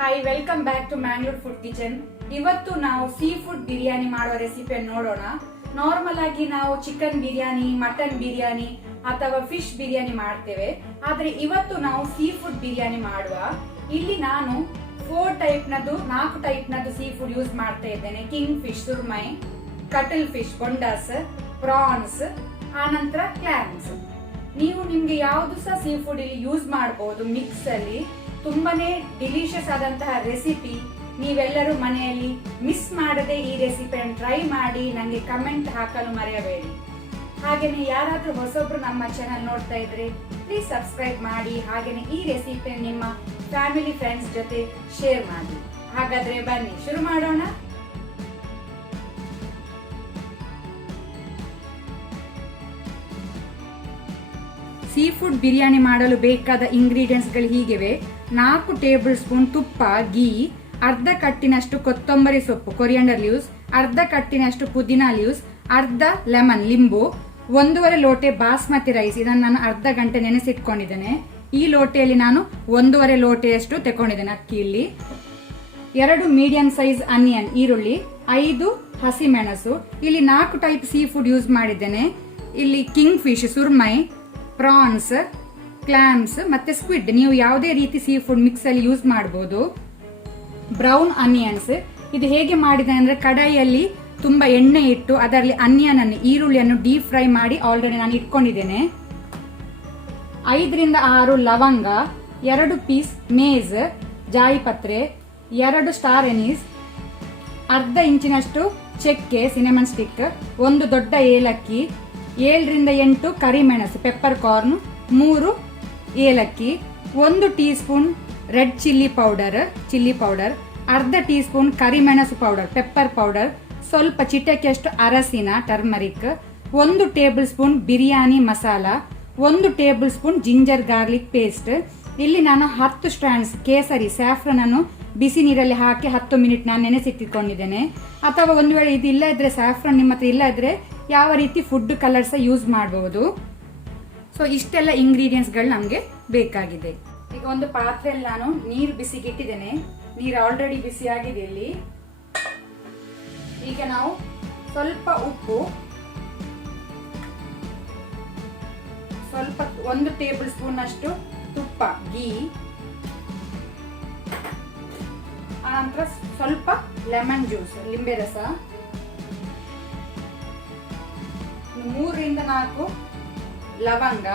Hi, welcome back to Mangalore food kitchen. ಇವತ್ತು ನಾವು sea food biryani ಮಾಡುವ ರೆಸಿಪಿಯನ್ನು ನೋಡೋಣ. ನಾರ್ಮಲ್ ಆಗಿ ನಾವು ಚಿಕನ್ ಬಿರಿಯಾನಿ, ಮಟನ್ ಬಿರಿಯಾನಿ ಅಥವಾ ಫಿಶ್ ಬಿರಿಯಾನಿ ಮಾಡ್ತೇವೆ. ಆದ್ರೆ ಇವತ್ತು ನಾವು ಸೀ ಫುಡ್ ಬಿರಿಯಾನಿ ಮಾಡುವ. ಇಲ್ಲಿ ನಾನು 4 ಟೈಪ್ ನದು ಸೀ ಫುಡ್ ಯೂಸ್ ಮಾಡ್ತಾ ಇದ್ದೇನೆ. King fish, ಸುರ್ಮೈ, ಕಟಲ್ fish, bondas, France, ಆನಂತರ ಕ್ಲಾಮ್ಸ್. ನೀವು ನಿಮ್ಗೆ ಯಾವ್ದು ಸಹ ಸೀ ಫುಡ್ ಇಲ್ಲಿ ಯೂಸ್ ಮಾಡಬಹುದು. ಮಿಕ್ಸ್ ಅಲ್ಲಿ ತುಂಬಾನೇ ಡಿಲಿಷಿಯಸ್ ಆದಂತಹ ರೆಸಿಪಿ. ನೀವೆಲ್ಲರೂ ಮನೆಯಲ್ಲಿ ಮಿಸ್ ಮಾಡದೆ ಈ ರೆಸಿಪಿಯನ್ನು ಟ್ರೈ ಮಾಡಿ ನನಗೆ ಕಮೆಂಟ್ ಹಾಕಲು ಮರೆಯಬೇಡಿ. ಹಾಗೇನೆ ಯಾರಾದ್ರೂ ಹೊಸೊಬ್ರು ನಮ್ಮ ಚಾನಲ್ ನೋಡ್ತಾ ಇದ್ರೆ ಪ್ಲೀಸ್ ಸಬ್ಸ್ಕ್ರೈಬ್ ಮಾಡಿ. ಹಾಗೇನೆ ಈ ರೆಸಿಪಿ ನಿಮ್ಮ ಫ್ಯಾಮಿಲಿ ಫ್ರೆಂಡ್ಸ್ ಜೊತೆ ಶೇರ್ ಮಾಡಿ. ಹಾಗಾದ್ರೆ ಬನ್ನಿ ಶುರು ಮಾಡೋಣ. ಸೀ ಫುಡ್ ಬಿರಿಯಾನಿ ಮಾಡಲು ಬೇಕಾದ ಇಂಗ್ರೀಡಿಯೆಂಟ್ಸ್ ಗಳು ಹೀಗಿವೆ. 4 ಟೇಬಲ್ ಸ್ಪೂನ್ ತುಪ್ಪ, ಗೀ, ಅರ್ಧ ಕಟ್ಟಿನಷ್ಟು ಕೊತ್ತಂಬರಿ ಸೊಪ್ಪು, ಕೊರಿಯಾಂಡರ್ ಲೀವ್ಸ್, ಅರ್ಧ ಕಟ್ಟಿನಷ್ಟು ಪುದೀನಾ ಲೀವ್ಸ್, ಅರ್ಧ ಲೆಮನ್, ಲಿಂಬು, 1.5 ಲೋಟೆ ಬಾಸ್ಮತಿ ರೈಸ್. ಇದನ್ನು ನಾನು ಅರ್ಧ ಗಂಟೆ ನೆನೆಸಿಟ್ಕೊಂಡಿದ್ದೇನೆ. ಈ ಲೋಟೆಯಲ್ಲಿ ನಾನು 1.5 ಲೋಟೆಯಷ್ಟು ತಗೊಂಡಿದ್ದೇನೆ ಅಕ್ಕಿಯಲ್ಲಿ. 2 ಮೀಡಿಯಂ ಸೈಜ್ ಆನಿಯನ್, ಈರುಳ್ಳಿ, 5 ಹಸಿಮೆಣಸು. ಇಲ್ಲಿ 4 ಟೈಪ್ ಸೀ ಫುಡ್ ಯೂಸ್ ಮಾಡಿದ್ದೇನೆ. ಇಲ್ಲಿ ಕಿಂಗ್ ಫಿಶ್, ಸುರ್ಮೈ, ಪ್ರಾನ್ಸ್, ಕ್ಲಾಮ್ಸ್ ಮತ್ತೆ ಸ್ಕ್ವಿಡ್. ನೀವು ಯಾವುದೇ ರೀತಿ ಸೀ ಫುಡ್ ಮಿಕ್ಸ್ ಅಲ್ಲಿ ಯೂಸ್ ಮಾಡಬಹುದು. Brown onions. ಇದು ಹೇಗೆ ಮಾಡಿದೆ ಅಂದ್ರೆ ಕಡಾಯಿಯಲ್ಲಿ ತುಂಬಾ ಎಣ್ಣೆ ಇಟ್ಟು ಅದರಲ್ಲಿ ಆನಿಯನ್ ಅನ್ನು, ಈರುಳ್ಳಿಯನ್ನು ಡೀಪ್ ಫ್ರೈ ಮಾಡಿ ಆಲ್ರೆಡಿ ನಾನು ಇಟ್ಕೊಂಡಿದ್ದೇನೆ. 5 ರಿಂದ 6 ಲವಂಗ, 2 ಪೀಸ್ ಮೇಸ್, ಜಾಯಿಪತ್ರೆ, 2 ಸ್ಟಾರ್ ಎನೀಸ್, ಅರ್ಧ ಇಂಚಿನಷ್ಟು ಚಕ್ಕೆ, ಸಿನೆಮನ್ ಸ್ಟಿಕ್, 1 ದೊಡ್ಡ ಏಲಕ್ಕಿ, 7 ರಿಂದ 8 ಕರಿಮೆಣಸು, ಪೆಪ್ಪರ್ ಕಾರ್ನ್, 3 ಏಲಕ್ಕಿ, 1 tea spoon red chilli powder, ಅರ್ಧ ಟೀ ಸ್ಪೂನ್ ಕರಿಮೆಣಸು ಪೌಡರ್, ಪೆಪ್ಪರ್ ಪೌಡರ್, ಸ್ವಲ್ಪ ಚಿಟಕಿಯಷ್ಟು ಅರಸಿನ, turmeric, 1 table spoon biryani masala, 1 table spoon ginger garlic paste. ಇಲ್ಲಿ ನಾನು 10 ಸ್ಟ್ರಾಂಡ್ಸ್ ಕೇಸರಿ ಸ್ಯಾಫ್ರನ್ ಅನ್ನು ಬಿಸಿ ನೀರಲ್ಲಿ ಹಾಕಿ 10 ಮಿನಿಟ್ ನಾನು ನೆನೆಸಿಟ್ಟಿಕೊಂಡಿದ್ದೇನೆ. ಅಥವಾ ಒಂದು ವೇಳೆ ಇದು ಇಲ್ಲ ಇದ್ರೆ, ಸ್ಯಾಫ್ರನ್ ನಿಮ್ಮ ಹತ್ರ ಇಲ್ಲ ಇದ್ರೆ ಯಾವ ರೀತಿ ಫುಡ್ ಕಲರ್ಸ್ ಯೂಸ್ ಮಾಡಬಹುದು. ಸೊ ಇಷ್ಟೆಲ್ಲ ಇಂಗ್ರೀಡಿಯೆಂಟ್ಸ್ ಗಳು ನಮಗೆ ಬೇಕಾಗಿದೆ. ಈಗ ಒಂದು ಪಾತ್ರೆಯಲ್ಲಿ ನಾನು ನೀರು ಬಿಸಿಗೆ ಇಟ್ಟಿದ್ದೇನೆ. ನೀರು ಆಲ್ರೆಡಿ ಬಿಸಿ ಆಗಿದೆ. ಇಲ್ಲಿ ಈಗ ನಾವು ಸ್ವಲ್ಪ ಉಪ್ಪು, ಸ್ವಲ್ಪ 1 ಟೇಬಲ್ ಸ್ಪೂನ್ ಅಷ್ಟು ತುಪ್ಪ, ಗೀ, ಆನಂತರ ಸ್ವಲ್ಪ ಲೆಮನ್ ಜ್ಯೂಸ್, ಲಿಂಬೆ ರಸ, 3 ರಿಂದ 4 ಲವಂಗ,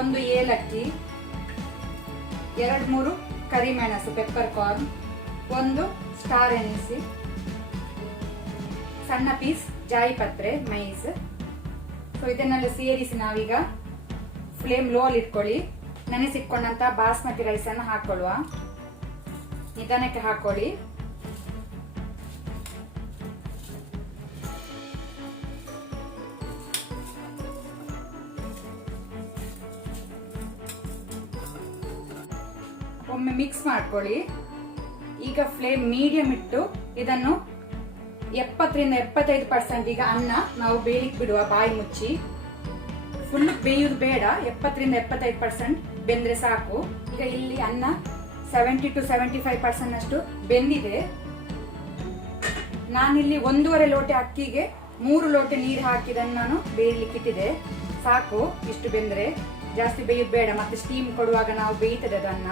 1 ಏಲಕ್ಕಿ, 2-3 ಕರಿಮೆಣಸು, ಪೆಪ್ಪರ್ ಕಾರ್ನ್, 1 ಸ್ಟಾರ್ ಎನಿಸಿ, ಸಣ್ಣ ಪೀಸ್ ಜಾಯಿಪತ್ರೆ, ಮೈಸ್. ಸೊ ಇದನ್ನೆಲ್ಲ ಸೇರಿಸಿ ನಾವೀಗ ಫ್ಲೇಮ್ ಲೋ ಅಲ್ಲಿ ಇಟ್ಕೊಳ್ಳಿ. ನೆನೆಸಿಟ್ಕೊಂಡಂತ ಬಾಸ್ಮತಿ ರೈಸ್ ಅನ್ನು ಹಾಕೊಳ್ಳುವ. ನಿಧಾನಕ್ಕೆ ಹಾಕೊಳ್ಳಿ. ಒಮ್ಮೆ ಮಿಕ್ಸ್ ಮಾಡ್ಕೊಳ್ಳಿ. ಈಗ ಫ್ಲೇಮ್ ಮೀಡಿಯಂ ಇಟ್ಟು ಇದನ್ನು 70 ರಿಂದ 75% ಈಗ ಅನ್ನ ನಾವು ಬೇಯಲಿಕ್ಕೆ ಬಿಡುವ. ಬಾಯಿ ಮುಚ್ಚಿ, ಫುಲ್ ಬೇಯುವುದು ಬೇಡ, 70 ರಿಂದ 75% ಬೆಂದ್ರೆ ಸಾಕು. ಈಗ ಇಲ್ಲಿ ಅನ್ನ 70 to 75% ಅಷ್ಟು ಬೆಂದಿದೆ. ನಾನಿಲ್ಲಿ 1.5 ಲೋಟೆ ಅಕ್ಕಿಗೆ 3 ಲೋಟೆ ನೀರು ಹಾಕಿದನ್ನು ನಾನು ಬೇಯಲಿಕ್ಕೆ ಇಟ್ಟಿದೆ. ಸಾಕು ಇಷ್ಟು ಬೆಂದ್ರೆ, ಜಾಸ್ತಿ ಬೇಯುದು ಬೇಡ. ಮತ್ತೆ ಸ್ಟೀಮ್ ಕೊಡುವಾಗ ನಾವು ಬೇಯ್ತದೆ ಅದನ್ನ.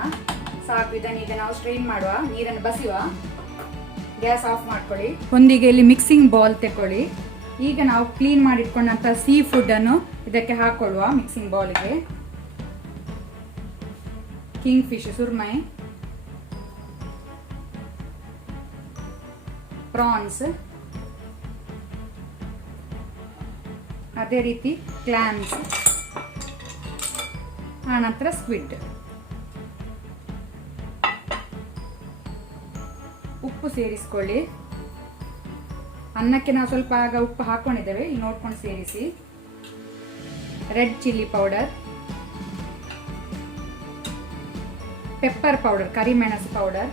ಸಾಕು. ಇದನ್ನೀಗ ನಾವು ಸ್ಟ್ರೈನ್ ಮಾಡುವ, ನೀರನ್ನು ಬಸಿಯುವ. ಗ್ಯಾಸ್ ಆಫ್ ಮಾಡ್ಕೊಳ್ಳಿ. ಒಂದಿಗೆ ಇಲ್ಲಿ ಮಿಕ್ಸಿಂಗ್ ಬೌಲ್ ತಕೊಳ್ಳಿ. ಈಗ ನಾವು ಕ್ಲೀನ್ ಮಾಡಿಟ್ಕೊಂಡಂತ ಸೀ ಫುಡ್ ಅನ್ನು ಇದಕ್ಕೆ ಹಾಕೊಳ್ಳುವ. ಮಿಕ್ಸಿಂಗ್ ಬೌಲ್ಗೆ ಕಿಂಗ್ ಫಿಶ್, ಸುರ್ಮೈ, ಪ್ರಾನ್ಸ್, ಅದೇ ರೀತಿ ಕ್ಲಾಮ್ಸ್, ಆನಂತರ ಸ್ಕ್ವಿಡ್. ಉಪ್ಪು ಸೇರಿಸಿಕೊಳ್ಳಿ. ಅನ್ನಕ್ಕೆ ನಾವು ಸ್ವಲ್ಪ ಆಗ ಉಪ್ಪು ಹಾಕೊಂಡಿದ್ದೇವೆ, ಈಗ ನೋಡ್ಕೊಂಡು ಸೇರಿಸಿ. Red chilli powder, pepper powder, ಕರಿಮೆಣಸು ಪೌಡರ್,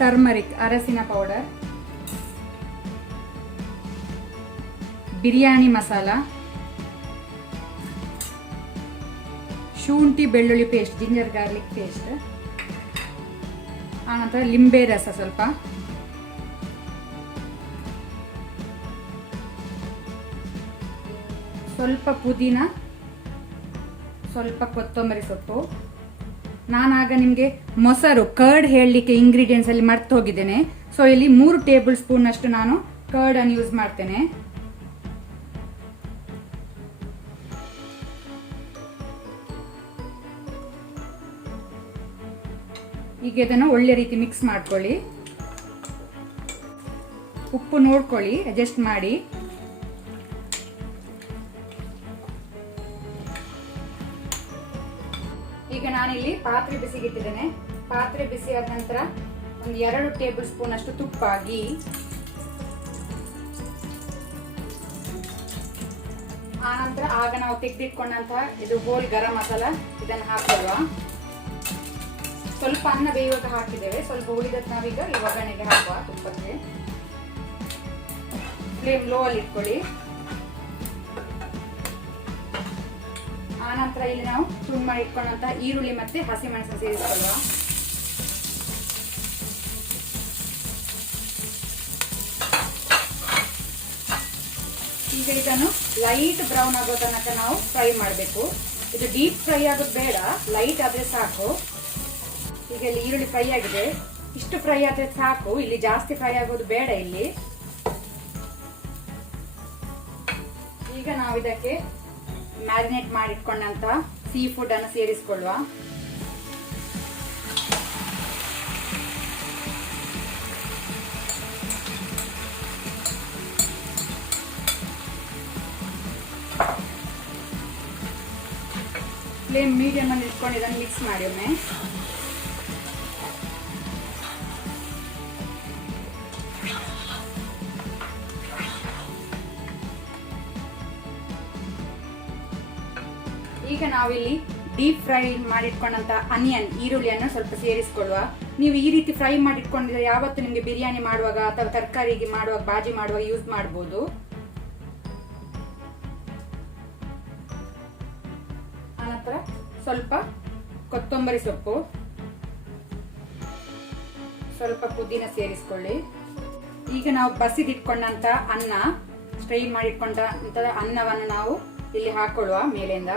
ಟರ್ಮರಿಕ್, ಅರಸಿನ ಪೌಡರ್, ಬಿರಿಯಾನಿ ಮಸಾಲ, ಶುಂಠಿ ಬೆಳ್ಳುಳ್ಳಿ ಪೇಸ್ಟ್, ಜಿಂಜರ್ ಗಾರ್ಲಿಕ್ ಪೇಸ್ಟ್. ಆನಂತರ ಲಿಂಬೆ ರಸ ಸ್ವಲ್ಪ, ಸ್ವಲ್ಪ ಪುದೀನ, ಸ್ವಲ್ಪ ಕೊತ್ತಂಬರಿ ಸೊಪ್ಪು. ನಾನಾಗ ನಿಮಗೆ ಮೊಸರು ಕರ್ಡ್ ಹೇಳಲಿಕ್ಕೆ ಇಂಗ್ರೀಡಿಯೆಂಟ್ಸ್ ಅಲ್ಲಿ ಮರ್ತು ಹೋಗಿದ್ದೇನೆ. ಸೊ ಇಲ್ಲಿ 3 ಟೇಬಲ್ ಸ್ಪೂನ್ ಅಷ್ಟು ನಾನು ಕರ್ಡ್ ಅನ್ನು ಯೂಸ್ ಮಾಡ್ತೇನೆ. ಈಗ ಇದನ್ನು ಒಳ್ಳೆ ರೀತಿ ಮಿಕ್ಸ್ ಮಾಡ್ಕೊಳ್ಳಿ. ಉಪ್ಪು ನೋಡ್ಕೊಳ್ಳಿ, ಅಡ್ಜಸ್ಟ್ ಮಾಡಿ. ಈಗ ನಾನಿಲ್ಲಿ ಪಾತ್ರೆ ಬಿಸಿಗಿಟ್ಟಿದ್ದೇನೆ. ಪಾತ್ರೆ ಬಿಸಿ ಆದ ನಂತರ ಒಂದು 2 ಟೇಬಲ್ ಸ್ಪೂನ್ ಅಷ್ಟು ತುಪ್ಪ, ಗೀ, ಆನಂತರ ಆಗ ನಾವು ತೆಗೆದಿಟ್ಕೊಂಡಂತಹ ಇದು ಹೋಲ್ ಗರಂ ಮಸಾಲ ಇದನ್ನು ಹಾಕೊಳ್ಳುವ. ಸ್ವಲ್ಪ ಅನ್ನ ಬೇಯುವಾಗ ಹಾಕಿದ್ದೇವೆ, ಸ್ವಲ್ಪ ಉಳಿದದ್ದು ನಾವೀಗ ಈ ಒಗ್ಗರಣೆಗೆ ಹಾಕುವ. ತುಪ್ಪಕ್ಕೆ ಫ್ಲೇಮ್ ಲೋ ಅಲ್ಲಿ ಇಟ್ಕೊಳ್ಳಿ. ಆನಂತರ ಇಲ್ಲಿ ನಾವು ತುಂಡು ಮಾಡಿ ಇಟ್ಕೊಂಡಂತಹ ಈರುಳ್ಳಿ ಮತ್ತೆ ಹಸಿಮೆಣಸು ಸೇರಿಸಿಕೊಳ್ಳುವ. ಈಗ ಇದನ್ನು ಲೈಟ್ ಬ್ರೌನ್ ಆಗೋ ತನಕ ನಾವು ಫ್ರೈ ಮಾಡಬೇಕು. ಇದು ಡೀಪ್ ಫ್ರೈ ಆಗೋದು ಬೇಡ, ಲೈಟ್ ಆದ್ರೆ ಸಾಕು. ಈಗ ಇಲ್ಲಿ ಈರುಳ್ಳಿ ಫ್ರೈ ಆಗಿದೆ, ಇಷ್ಟು ಫ್ರೈ ಆದ್ರೆ ಸಾಕು, ಇಲ್ಲಿ ಜಾಸ್ತಿ ಫ್ರೈ ಆಗೋದು ಬೇಡ ಇಲ್ಲಿ. ಈಗ ನಾವು ಇದಕ್ಕೆ ಮ್ಯಾರಿನೇಟ್ ಮಾಡಿಟ್ಕೊಂಡಂತ ಸೀ ಫುಡ್ ಅನ್ನು ಸೇರಿಸಿಕೊಳ್ಳುವ. ಫ್ಲೇಮ್ ಮೀಡಿಯಂ ಅಲ್ಲಿ ಇಟ್ಕೊಂಡು ಇದನ್ನು ಮಿಕ್ಸ್ ಮಾಡಿ ಒಮ್ಮೆ. ಈಗ ನಾವಿಲ್ಲಿ ಡೀಪ್ ಫ್ರೈ ಮಾಡಿಟ್ಕೊಂಡಂತ ಅನಿಯನ್, ಈರುಳ್ಳಿಯನ್ನು ಸ್ವಲ್ಪ ಸೇರಿಸಿಕೊಳ್ಳುವ. ನೀವು ಈ ರೀತಿ ಫ್ರೈ ಮಾಡಿಟ್ಕೊಂಡಿದ್ರೆ ಯಾವತ್ತು ನಿಮ್ಗೆ ಬಿರಿಯಾನಿ ಮಾಡುವಾಗ ಅಥವಾ ತರಕಾರಿಗೆ ಮಾಡುವಾಗ, ಬಾಜಿ ಮಾಡುವಾಗ ಯೂಸ್ ಮಾಡಬಹುದು. ಆನಂತರ ಸ್ವಲ್ಪ ಕೊತ್ತಂಬರಿ ಸೊಪ್ಪು, ಸ್ವಲ್ಪ ಪುದೀನ ಸೇರಿಸಿಕೊಳ್ಳಿ. ಈಗ ನಾವು ಬಸಿದಿಟ್ಕೊಂಡಂತ ಅನ್ನ, ಸ್ಟ್ರೈನ್ ಮಾಡಿಟ್ಕೊಂಡಂತ ಅನ್ನವನ್ನು ನಾವು ಇಲ್ಲಿ ಹಾಕೊಳ್ಳುವ ಮೇಲಿಂದ.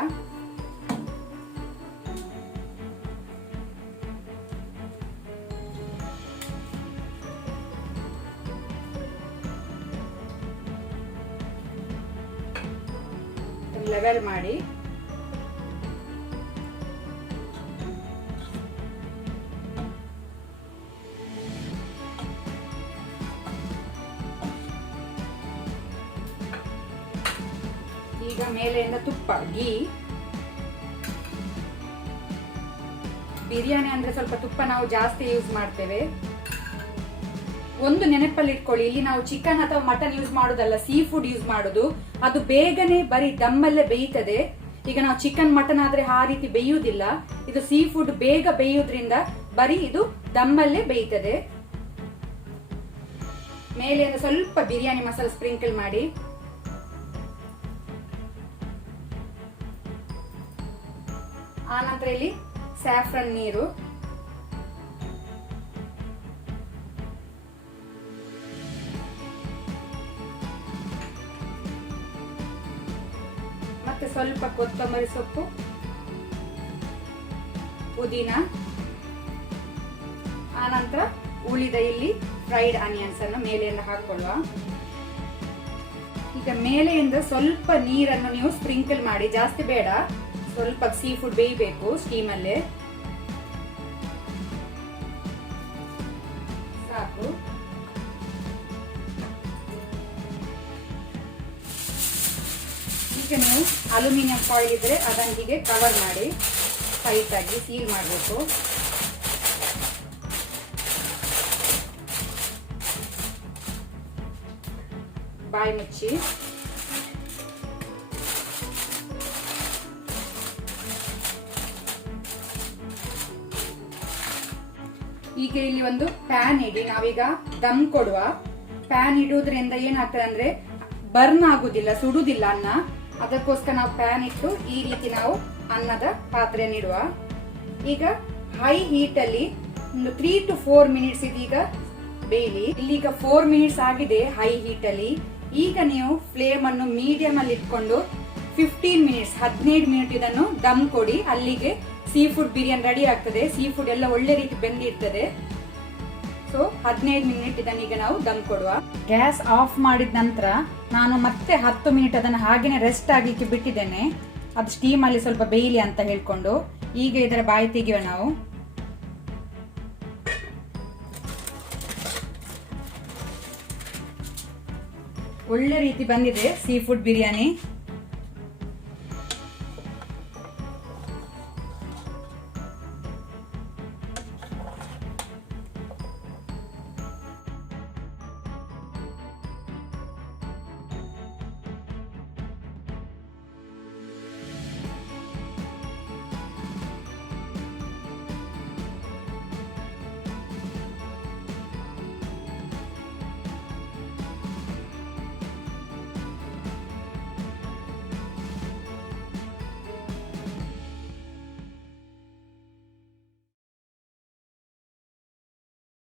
ಲೆವೆಲ್ ಮಾಡಿ ಈಗ ಮೇಲೆಯಿಂದ ತುಪ್ಪ, ಗೀ. ಬಿರಿಯಾನಿ ಅಂದ್ರೆ ಸ್ವಲ್ಪ ತುಪ್ಪ ನಾವು ಜಾಸ್ತಿ ಯೂಸ್ ಮಾಡ್ತೇವೆ. ಒಂದು ನೆನಪಲ್ಲಿ ಇಟ್ಕೊಳ್ಳಿ, ಇಲ್ಲಿ ನಾವು ಚಿಕನ್ ಅಥವಾ ಮಟನ್ ಯೂಸ್ ಮಾಡೋದಲ್ಲ, ಸೀ ಫುಡ್ ಯೂಸ್ ಮಾಡೋದು. ಅದು ಬೇಗನೆ ಬರೀ ದಮ್ಮಲ್ಲೇ ಬೇಯ್ತದೆ. ಈಗ ನಾವು ಚಿಕನ್ ಮಟನ್ ಆದ್ರೆ ಆ ರೀತಿ ಬೇಯುವುದಿಲ್ಲ. ಇದು ಸೀ ಫುಡ್ ಬೇಗ ಬೇಯುವುದ್ರಿಂದ ಬರೀ ಇದು ದಮ್ಮಲ್ಲೇ ಬೇಯ್ತದೆ. ಮೇಲೆ ಸ್ವಲ್ಪ ಬಿರಿಯಾನಿ ಮಸಾಲ ಸ್ಪ್ರಿಂಕಲ್ ಮಾಡಿ. ಆನಂತರ ಇಲ್ಲಿ ಸ್ಯಾಫ್ರನ್ ನೀರು, ಮತ್ತೆ ಸ್ವಲ್ಪ ಕೊತ್ತಂಬರಿ ಸೊಪ್ಪು, ಪುದೀನ, ಆನಂತರ ಉಳಿದ ಇಲ್ಲಿ ಫ್ರೈಡ್ ಆನಿಯನ್ಸ್ ಅನ್ನು ಮೇಲೆಯಿಂದ ಹಾಕೊಳ್ಳುವ. ಈಗ ಮೇಲೆಯಿಂದ ಸ್ವಲ್ಪ ನೀರನ್ನು ನೀವು ಸ್ಪ್ರಿಂಕಲ್ ಮಾಡಿ, ಜಾಸ್ತಿ ಬೇಡ, ಸ್ವಲ್ಪ ಸೀ ಫುಡ್ ಬೇಯಬೇಕು ಸ್ಟೀಮ್ ಅಲ್ಲೇ, ಸಾಕು. ಈಗ ನೀವು ಅಲ್ಯೂಮಿನಿಯಂ ಫಾಯಿಲ್ ಇದ್ರೆ ಅದನ್ನು ಹೀಗೆ ಕವರ್ ಮಾಡಿ ಟೈಟ್ ಆಗಿ ಸೀಲ್ ಮಾಡಬೇಕು. ಬಾಯಿ ಮುಚ್ಚಿ. ಈಗ ಇಲ್ಲಿ ಒಂದು ಪ್ಯಾನ್ ಇಡಿ. ನಾವೀಗ ದಮ್ ಕೊಡುವ. ಪ್ಯಾನ್ ಇಡುವುದರಿಂದ ಏನಾಗ್ತದೆ ಅಂದ್ರೆ ಬರ್ನ್ ಆಗುದಿಲ್ಲ, ಸುಡುದಿಲ್ಲ ಅನ್ನ. ಅದಕ್ಕೋಸ್ಕರ ನಾವು ಪ್ಯಾನ್ ಇಟ್ಟು ಈ ರೀತಿ ನಾವು ಅನ್ನದ ಪಾತ್ರೆಯನ್ನು ಇಡುವ. ಈಗ ಹೈ ಹೀಟ್ ಅಲ್ಲಿ ಒಂದು 3 to 4 ಮಿನಿಟ್ಸ್ ಇದೀಗ ಬೇಯಲಿ. ಇಲ್ಲಿಗ 4 ಮಿನಿಟ್ಸ್ ಆಗಿದೆ ಹೈ ಹೀಟ್ ಅಲ್ಲಿ. ಈಗ ನೀವು ಫ್ಲೇಮ್ ಅನ್ನು ಮೀಡಿಯಂ ಅಲ್ಲಿ ಇಟ್ಕೊಂಡು 15 ಮಿನಿಟ್ಸ್ 15 ಮಿನಿಟ್ ಇದನ್ನು ದಮ್ ಕೊಡಿ. ಅಲ್ಲಿಗೆ ಸೀ ಫುಡ್ ಬಿರಿಯಾನಿ ರೆಡಿ ಆಗ್ತದೆ. ಸೀ ಫುಡ್ ಎಲ್ಲ ಒಳ್ಳೆ ರೀತಿ ಬೆಂದಿರ್ತದೆ. ಸೊ 15 ಮಿನಿಟ್ ಇದನ್ನ ಈಗ ನಾವು ದಮ್ ಕೊಡುವ. ಗ್ಯಾಸ್ ಆಫ್ ಮಾಡಿದ ನಂತರ ನಾನು ಮತ್ತೆ 10 ಮಿನಿಟ್ ಅದನ್ನು ಹಾಗೇನೆ ರೆಸ್ಟ್ ಆಗ್ಲಿಕ್ಕೆ ಬಿಟ್ಟಿದ್ದೇನೆ. ಅದು ಸ್ಟೀಮ್ ಅಲ್ಲಿ ಸ್ವಲ್ಪ ಬೇಯಲಿ ಅಂತ ಹೇಳ್ಕೊಂಡು. ಈಗ ಇದರ ಬಾಯಿ ತೆಗೆಯುವ ನಾವು. ಒಳ್ಳೆ ರೀತಿ ಬಂದಿದೆ ಸೀ ಫುಡ್ ಬಿರಿಯಾನಿ.